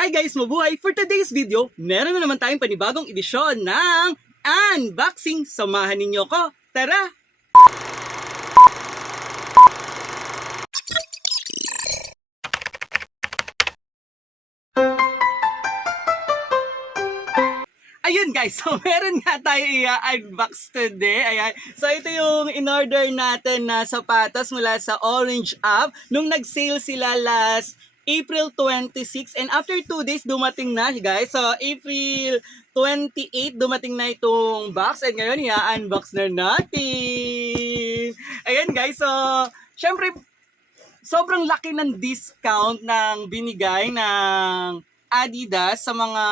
Hi guys, mabuhay! For today's video, meron na naman tayong panibagong edisyon ng unboxing. Samahan ninyo ko. Tara! Ayun guys, so meron nga tayo i-unbox today. Ayan. So ito yung in-order natin na sapatos mula sa Orange App nung nag-sale sila last April 26, and after 2 days dumating na guys. So April 28 dumating na itong box, and ngayon i-unbox na natin. Ayan guys, so syempre sobrang laki ng discount ng binigay ng Adidas sa mga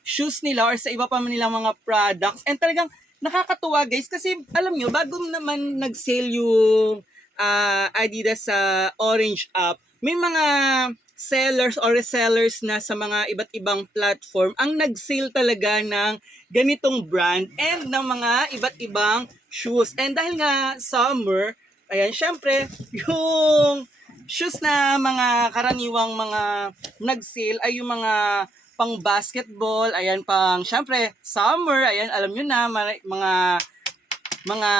shoes nila or sa iba pa man nilang mga products. And talagang nakakatuwa guys kasi alam nyo, bago naman nag-sale yung Adidas sa Orange App, may mga sellers or resellers na sa mga iba't ibang platform ang nag-sale talaga ng ganitong brand and ng mga iba't ibang shoes. And dahil nga summer, ayan, syempre, yung shoes na mga karaniwang mga nag-sale ay yung mga pang basketball, ayan, pang syempre summer, ayan, alam nyo na, mga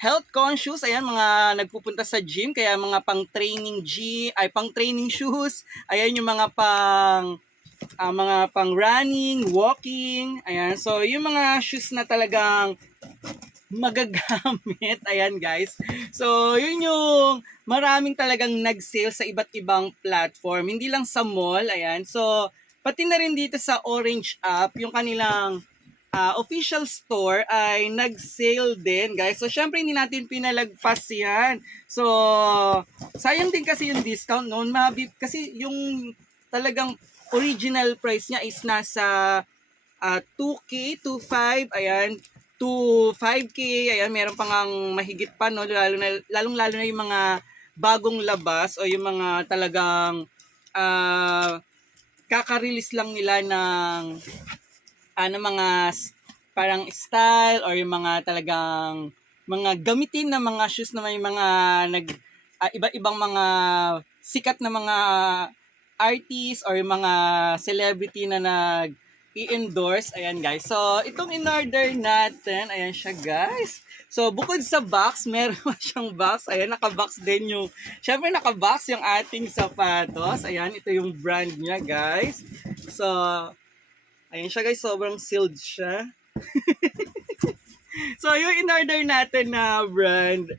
health conscious, ayan, mga nagpupunta sa gym, kaya mga pang training pang training shoes, ayan yung mga pang running, walking, ayan, so yung mga shoes na talagang magagamit. Ayan guys. So, yun yung maraming talagang nag-sale sa iba't ibang platform. Hindi lang sa mall. Ayan. So, pati na rin dito sa Orange App, yung kanilang official store ay nag-sale din guys. So, syempre hindi natin pinalagpas yan. So, sayang din kasi yung discount noon. Kasi yung talagang original price niya is nasa 2K to 5, ayan, to 5K, ayan, meron pa ngang mahigit pa, no, lalong-lalo na yung mga bagong labas o yung mga talagang kaka-release lang nila ng mga parang style or yung mga talagang mga gamitin na mga shoes na may mga iba-ibang mga sikat na mga artist or yung mga celebrity na i-endorse. Ayan guys. So, itong in-order natin, ayan siya guys. So, bukod sa box, meron pa siyang box. Ayan, naka-box din yung, syempre naka-box yung ating sapatos. Ayan, ito yung brand niya guys. So, ayan siya guys, sobrang sealed siya. So, yung in-order natin na brand,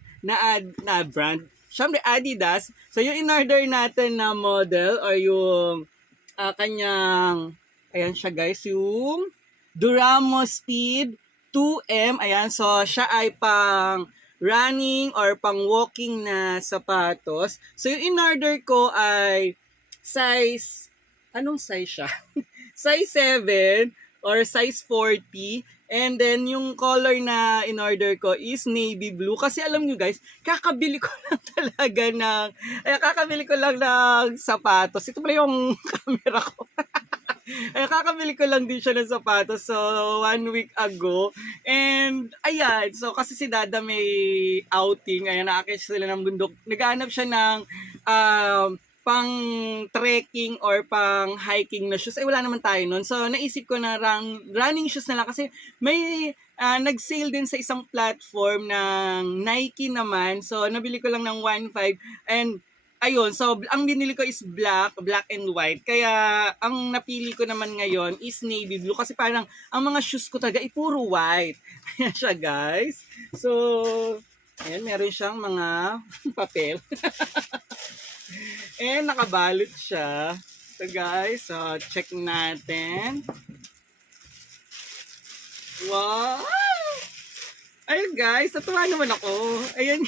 syempre Adidas. So, yung in-order natin na model or yung kanyang, ayan siya guys, yung Duramo Speed 2M. Ayan, so siya ay pang running or pang walking na sapatos. So yung in-order ko ay size, anong size siya? Size 7 or size 40. And then yung color na in-order ko is navy blue. Kasi alam nyo guys, kakabili ko lang talaga kakabili ko lang ng sapatos. Ito pala yung camera ko. Kakabili ko lang din siya ng sapatos. So, 1 week ago. And, ayan. So, kasi si Dada may outing. Ayan, nakakit sila ng bundok. Naghahanap siya ng pang trekking or pang hiking na shoes. Wala naman tayo nun. So, naisip ko na running shoes na lang. Kasi may nag-sale din sa isang platform ng Nike naman. So, nabili ko lang ng 1.5. And, ayun, so ang binili ko is black and white. Kaya ang napili ko naman ngayon is navy blue kasi parang ang mga shoes ko talaga ay puro white. Ayan siya guys. So, ayan, meron siyang mga papel. And nakabalot siya. So guys, so check natin. Wow! Ayun guys, natuwa naman ako. Ayan.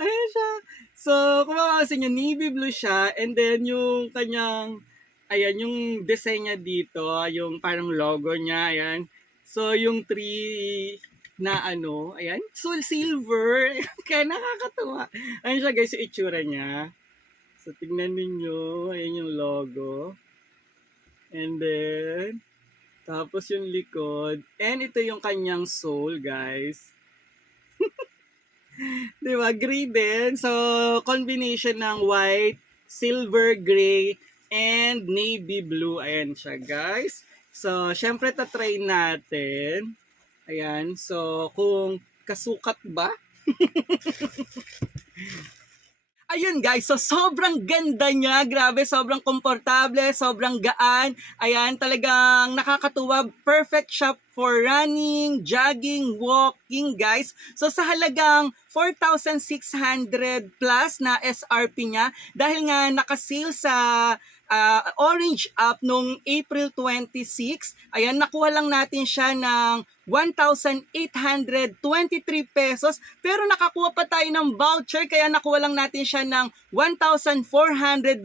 Ayan siya. So, kung makasin nyo, navy blue siya. And then, yung kanyang, ayan, yung design niya dito, yung parang logo niya, ayan. So, yung tree na ayan, so silver. Kaya nakakatuwa. Ayan siya guys, yung itsura niya. So, tingnan ninyo, ayan yung logo. And then, tapos yung likod. And ito yung kanyang sole, guys. Di ba? Gray din. So, combination ng white silver gray, and navy blue. Ayan siya, guys. So, syempre tatry natin. Ayan. So, kung kasukat ba? Ayun guys, so sobrang ganda niya, grabe, sobrang komportable, sobrang gaan. Ayan, talagang nakakatuwa, perfect siya for running, jogging, walking guys. So sa halagang 4,600 plus na SRP niya, dahil nga nakasale sa Orange app nung April 26, ayan, nakuha lang natin siya ng 1,823 pesos, pero nakakuha pa tayo ng voucher kaya nakuha lang natin siya ng 1,493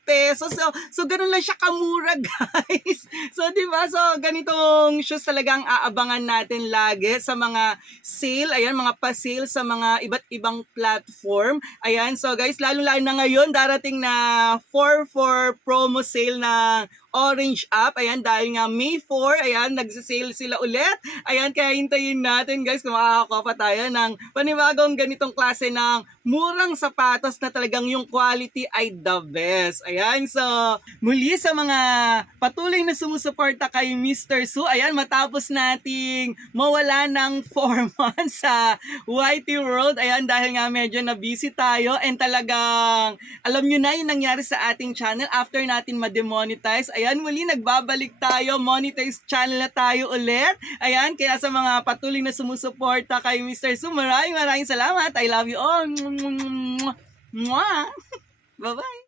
pesos. So ganun lang siya kamura guys. So di ba? So ganitong shoes talagang aabangan natin lagi sa mga sale, ayan, mga pa-sale sa mga iba't ibang platform. Ayan, so guys, lalo-lalo na ngayon darating na 4 promo sale ng Orange app. Ayan, dahil nga May 4, ayan, nagsisale sila ulit. Ayan, kaya hintayin natin guys kung makakakuha pa tayo ng panibagong ganitong klase ng murang sapatos na talagang yung quality ay the best. Ayan, so muli sa mga patuloy na sumusuporta kay Mr. Su, ayan, matapos nating mawala ng 4 months sa YT World, ayan, dahil nga medyo na busy tayo and talagang alam nyo na yung nangyari sa ating channel after natin ma-demonetize. Ayan, muli nagbabalik tayo, monetize channel na tayo ulit. Ayan, kaya sa mga patuloy na sumusuporta kay Mr. Su, maraming salamat. I love you all. Mwah! Bye-bye!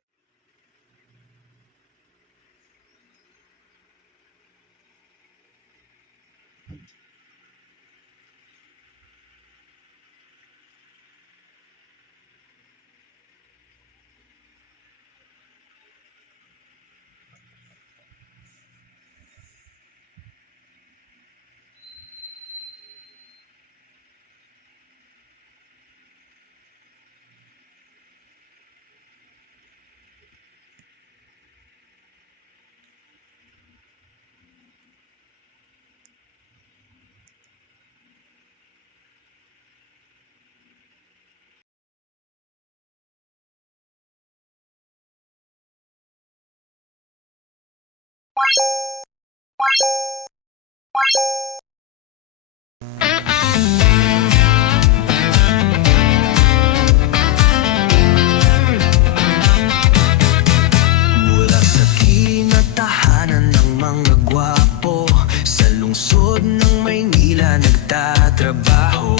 Mula sa kinatahanan ng mga gwapo, sa lungsod ng Maynila nagtatrabaho.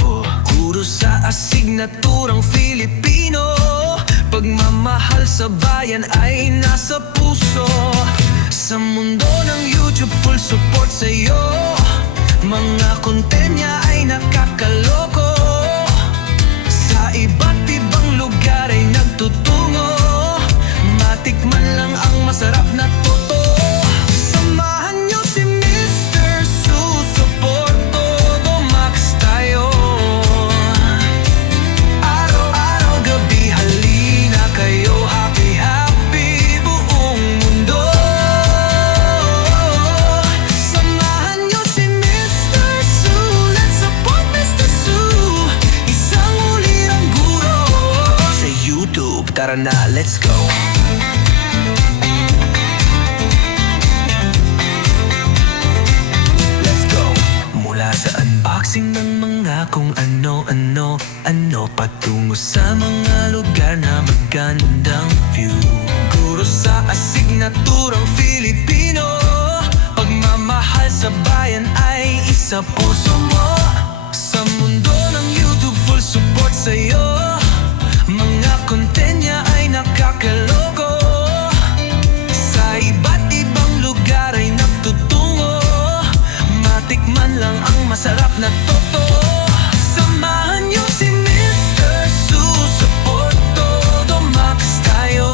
Guro sa asignaturang Filipino, pagmamahal sa bayan ay nasa puso. Sa mundo ng YouTube, full support sa'yo. Mga content niya ay nakakaloko. Sa iba't ibang lugar ay nagtutungo. Matikman lang ang masarap na totoo. Samahan niyo si Mr. Su, support todo max tayo. Araw-araw, gabi, halina kayo, happy, happy buong mundo. Samahan niyo si Mr. Su, let's support Mr. Su. Isang ulirang guro sa YouTube, tara na, let's go. Mula sa unboxing ng mga kung ano-ano, patungo sa mga lugar na magandang view. Guro sa asignaturang Filipino, pagmamahal sa bayan ay isa puso mo. Sa mundo ng YouTube, full support sa'yo. Mga content niya ay nakakaloko. Sa iba't ibang lugar ay nagtutungo. Matikman lang ang masarap na totoo. Samahan niyo si Mr. Su, support todo max tayo.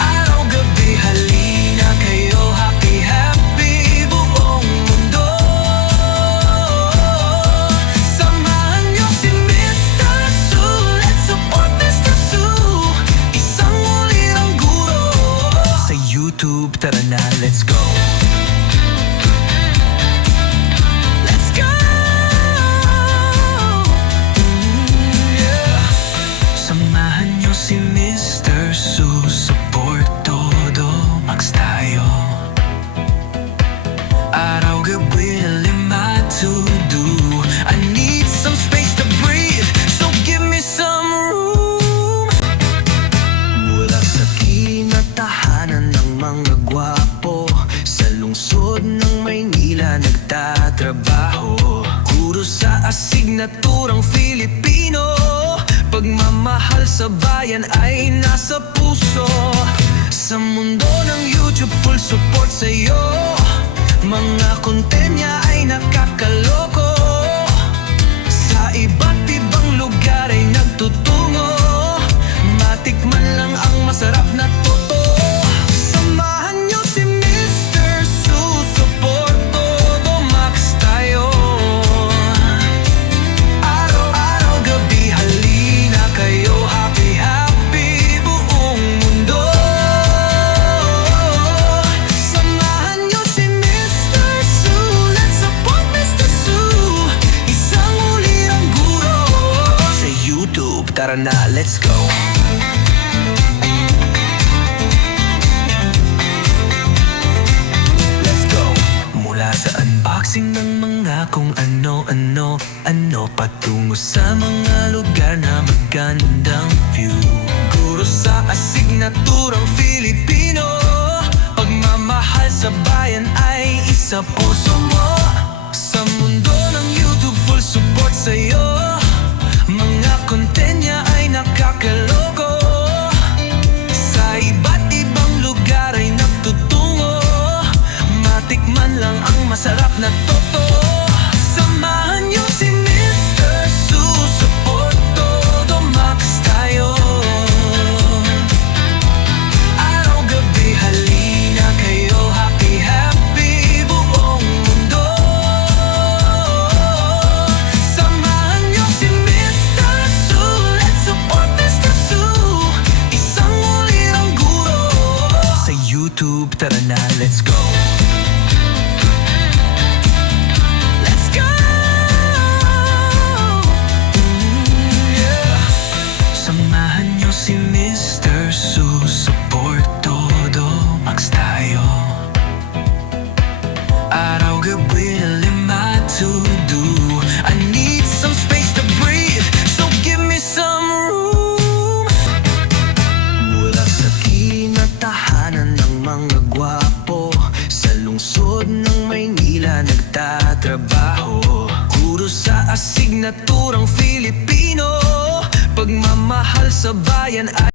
Araw-gabi, halina kayo, happy, happy buong bayan ay nasa puso. Sa mundo ng YouTube, full support sa'yo. Mga content niya ay nakakaloko. Sa iba't ibang lugar ay nagtutungo. Matikman lang ang masarap na totoo. Samahan niyo si Mr. Susuport, todo max tayo. Araw-araw, gabi, halina kayo. Happy, happy buong mundo. Samahan niyo si Mr. Su. Let's support Mr. Su. Isang ulirang guro. Sa YouTube, tara na, let's go. Mula sa unboxing ng mga kung ano-ano patungo sa mga lugar na magandang view. Guro sa asignaturang Filipino. Pagmamahal sa bayan ay isa puso mo. Sa mundo ng YouTube, full support sa'yo. Mga content niya ay nakakaloko. Sa iba't ibang lugar ay nagtutungo. Matikman lang ang masarap na totoo. Samahan niyo si Mr. Susuport, todo max tayo. Araw-gabi, halina kayo. Happy, happy buong mundo. Samahan niyo si Mr. Su. Let's support Mr. Su. Isang ulirang guro. Sa YouTube, tara na, let's go. Let's go! Yeah. Samahan niyo si Mr. Su. Support, todo max tayo. Araw-gabi, lima to do. I need some space to breathe, so give me some room. Mula sa kinatahanan ng mga gwapo, sa lungsod ng Maynila nagtatrabaho. Guro sa asignaturang Filipino. Pagmamahal sa bayan ay